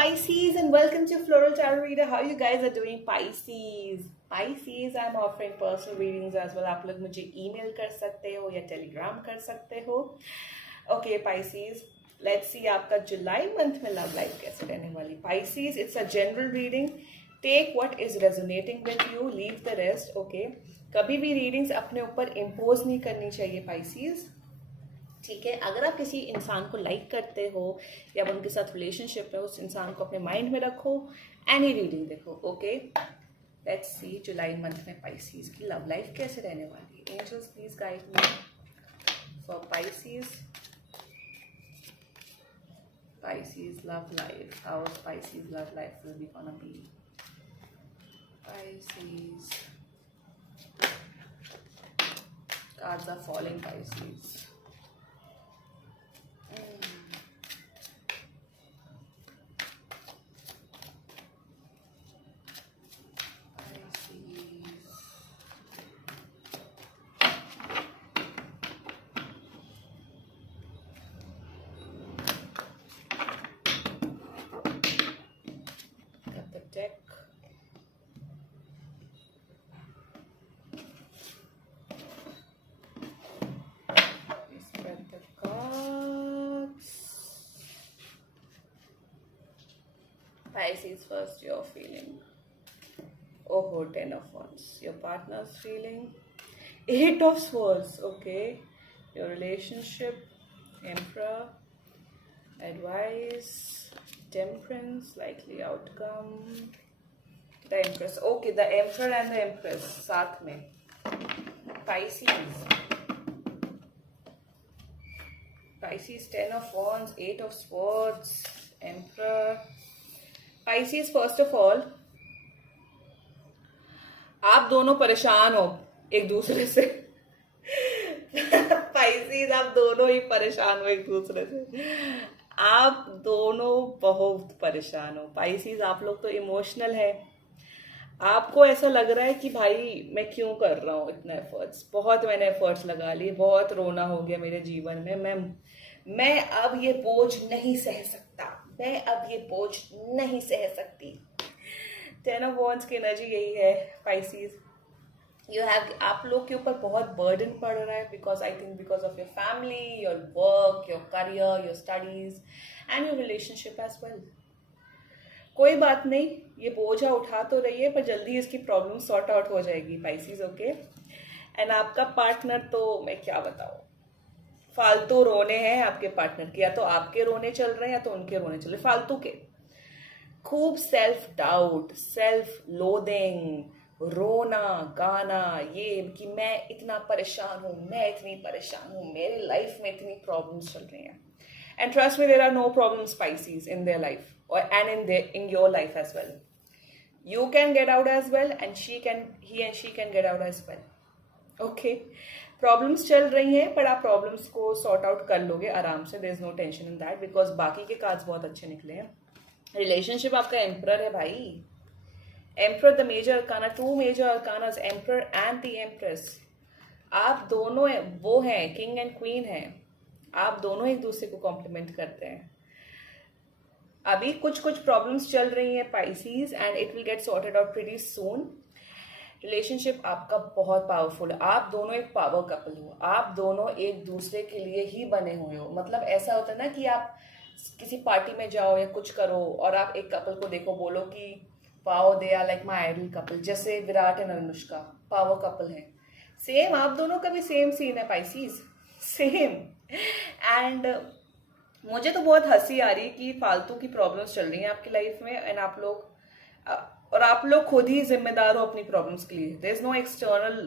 Pisces, and welcome to Floral Tarot Reader. How you guys are doing, Pisces? Pisces, I'm offering personal readings as well. आप लोग मुझे email कर सकते हो या telegram कर सकते हो. Okay, Pisces, let's see आपका जुलाई मंथ में love life कैसे रहने वाली. Pisces, it's a general reading. Take what is resonating with you, leave the rest. Okay, कभी भी readings अपने ऊपर impose नहीं करनी चाहिए, Pisces. ठीक है, अगर आप किसी इंसान को लाइक करते हो या उनके साथ रिलेशनशिप है, उस इंसान को अपने माइंड में रखो, एनी रीडिंग देखो. Okay, let's see July month में पाइसीज की लव लाइफ कैसे रहने वाली है. Angels please guide me for Pisces. Pisces love life, how Pisces love life will be gonna be. Pisces, cards are falling. Pisces, deck. Spread the cards. Pisces, first you're feeling. Oh, 10 of Wands. Your partner's feeling. 8 of Swords. Okay. Your relationship. Emperor. Advice. Temperance, likely outcome. The Empress. Okay, the Emperor and the Empress साथ में. Pisces. Pisces, 10 of Wands, 8 of Swords, Emperor. Pisces, first of all, आप दोनों परेशान हो एक दूसरे से. Pisces, आप दोनों ही परेशान हो एक दूसरे से. आप दोनों बहुत परेशान हो. पाइसीज, आप लोग तो इमोशनल है. आपको ऐसा लग रहा है कि भाई मैं क्यों कर रहा हूँ इतना एफर्ट्स. बहुत मैंने एफर्ट्स लगा लिए, बहुत रोना हो गया मेरे जीवन में. मैं अब ये बोझ नहीं सह सकता. मैं अब ये बोझ नहीं सह सकती. 10 ऑफ वॉन्ड्स की एनर्जी यही है पाइसीज. आप लोग के ऊपर बहुत बर्डन पड़ रहा है because I think because of your family, your work, your career, your studies and your relationship as well. कोई बात नहीं, ये बोझा उठा तो रही है पर जल्दी इसकी प्रॉब्लम सॉर्ट आउट हो जाएगी पाइसीज. ओके, एंड आपका पार्टनर तो मैं क्या बताऊं, फालतू रोने हैं आपके पार्टनर के. या तो आपके रोने चल रहे हैं या तो उनके रोने चल रहे, फालतू के. खूब सेल्फ डाउट, सेल्फ लोदिंग, रोना गाना, ये कि मैं इतना परेशान हूं, मैं इतनी परेशान हूं, मेरी लाइफ में इतनी प्रॉब्लम्स चल रही हैं. And trust me, there are no problems Pisces in their life और and in your life as well. You can get out as well and he and she can get out as well. Okay, problems चल रही हैं पर आप problems को sort out कर लोगे आराम से. There is no tension in that because बाकी के कार्ड्स बहुत अच्छे निकले हैं. रिलेशनशिप आपका एम्परर है भाई. Emperor, the major arcana, 2 major arcanas, Emperor and the Empress. आप दोनों वो हैं, किंग एंड क्वीन हैं. आप दोनों एक दूसरे को कॉम्प्लीमेंट करते हैं. अभी कुछ प्रॉब्लम्स चल रही हैं Pisces and it will get sorted out pretty soon. Relationship आपका बहुत पावरफुल है. आप दोनों एक पावर कपल हो. आप दोनों एक दूसरे के लिए ही बने हुए हो. मतलब ऐसा होता है ना कि आप किसी पार्टी में जाओ या कुछ करो और आप एक कपल को देखो, बोलो कि wow they are like my idol couple. जैसे Virat and Anushka power couple हैं. सेम आप दोनों का भी सेम सीन है पाइसीज, सेम. एंड मुझे तो बहुत हंसी आ रही है कि फालतू की प्रॉब्लम्स चल रही हैं आपकी लाइफ में एंड आप लोग खुद ही जिम्मेदार हो अपनी प्रॉब्लम्स के लिए. देयर इज नो एक्सटर्नल,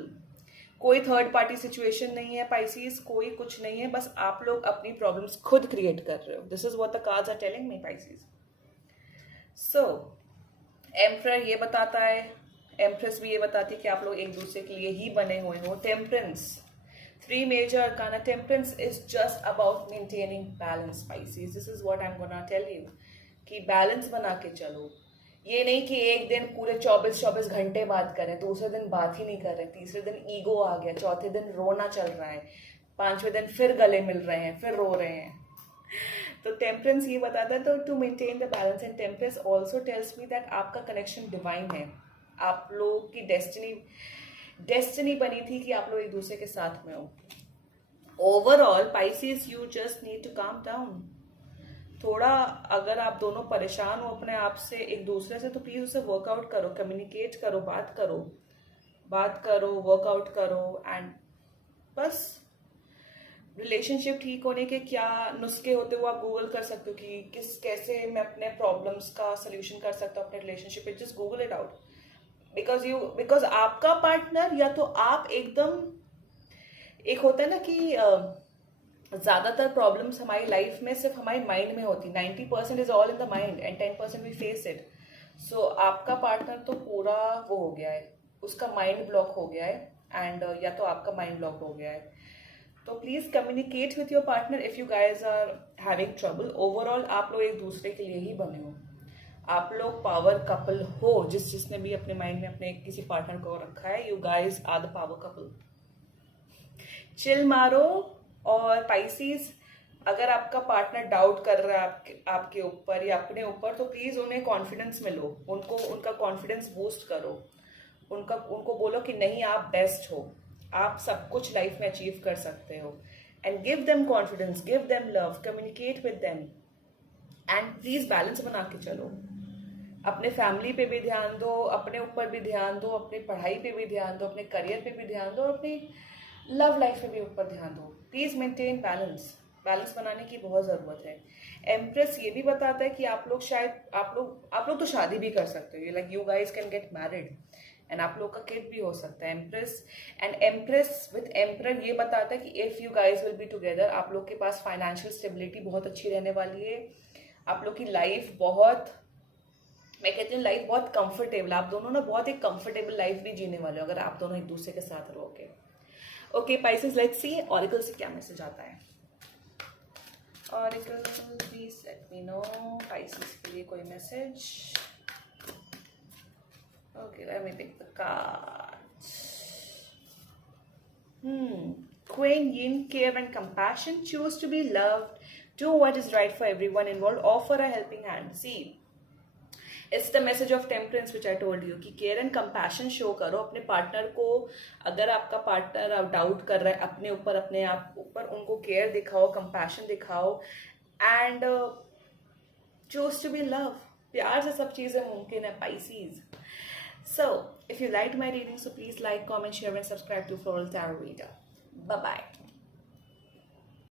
कोई थर्ड पार्टी सिचुएशन नहीं है पाइसीज, कोई कुछ नहीं है. बस आप लोग अपनी प्रॉब्लम्स खुद क्रिएट कर रहे हो. This is what the cards are telling me Pisces. So emperor ये बताता है, एम्प्रेस भी ये बताती है कि आप लोग एक दूसरे के लिए ही बने हुए हो. Temperance, 3 major arcana. Temperance is just about maintaining balance, Pisces. This is what I'm gonna tell you कि बैलेंस बना के चलो. ये नहीं कि एक दिन पूरे 24 घंटे बात करें, दूसरे दिन बात ही नहीं कर रहे, तीसरे दिन ईगो आ गया, चौथे दिन रोना चल रहा है, 5वें दिन फिर गले मिल रहे हैं, फिर रो रहे हैं. तो टेम्परेंस ये बताता है तो to maintain the balance, and temperance also tells me that आपका कनेक्शन डिवाइन है। आप लोग की डेस्टिनी बनी थी कि आप लोग एक दूसरे के साथ में हो। Overall Pisces, you just need to calm down. थोड़ा अगर आप दोनों परेशान हो अपने आप से, एक दूसरे से, तो प्लीज उसे वर्कआउट करो, कम्युनिकेट करो, बात करो, वर्कआउट करो। एंड बस रिलेशनशिप ठीक होने के क्या नुस्खे होते हैं वो आप गूगल कर सकते हो कि कैसे मैं अपने प्रॉब्लम्स का सोल्यूशन कर सकता हूँ अपने रिलेशनशिप पे। Just Google it out. Because आपका पार्टनर, या तो आप एकदम, एक होता है ना कि ज्यादातर प्रॉब्लम्स हमारी लाइफ में सिर्फ हमारे माइंड में होती, 90% is all in the mind and 10% we face it. So आपका पार्टनर तो पूरा वो हो गया है, उसका माइंड ब्लॉक हो गया है, एंड या तो आपका माइंड ब्लॉक हो गया है। तो please communicate with your partner if you guys are having trouble. Overall आप लोग एक दूसरे के लिए ही बने हो, आप लोग पावर कपल हो। जिसने भी अपने माइंड में अपने किसी पार्टनर को रखा है, you guys are the power couple. Chill मारो। और पाइसीज, अगर आपका पार्टनर डाउट कर रहा है आपके ऊपर या अपने ऊपर, तो प्लीज उन्हें कॉन्फिडेंस में लो, उनका कॉन्फिडेंस बूस्ट करो, उनको बोलो कि नहीं, आप बेस्ट हो, आप सब कुछ लाइफ में अचीव कर सकते हो। And give them confidence, give them love, communicate with them, and please balance बना के चलो। अपने फैमिली पे भी ध्यान दो, अपने ऊपर भी ध्यान दो, अपनी पढ़ाई पे भी ध्यान दो, अपने करियर पे भी ध्यान दो, और अपनी लव लाइफ पे भी ऊपर ध्यान दो। प्लीज मेंटेन बैलेंस बनाने की बहुत जरूरत है। एम्प्रेस ये भी बताता है कि आप लोग शायद आप लोग तो शादी भी कर सकते हो, like you guys can get married, and आप लोग का किड भी हो सकता है। एम्प्रेस विद एम्परर ये बताता है कि if you guys will be together, आप लोग के पास फाइनेंशियल स्टेबिलिटी बहुत अच्छी रहने वाली है। आप लोग की लाइफ बहुत, मैं कहती हूँ लाइफ बहुत कंफर्टेबल, आप दोनों ना बहुत एक कंफर्टेबल लाइफ भी जीने वाले हो अगर आप दोनों एक दूसरे के साथ रहोगे। Okay Pisces, let's see oracle से क्या मैसेज आता है। Oracle please let me know Pisces के लिए कोई message. Okay let me pick the cards. Queen Yin, care and compassion, choose to be loved, do what is right for everyone involved, offer a helping hand. See, it's the message of temperance which I told you कि care and compassion show करो अपने partner को। अगर आपका partner doubt कर रहा है अपने ऊपर, अपने आप ऊपर, उनको केयर दिखाओ, कंपैशन दिखाओ, and choose to be love. प्यार से सब चीजें मुमकिन है Pisces. So if you like my reading, so please like, comment, share and subscribe to floral tarot reader. Bye bye.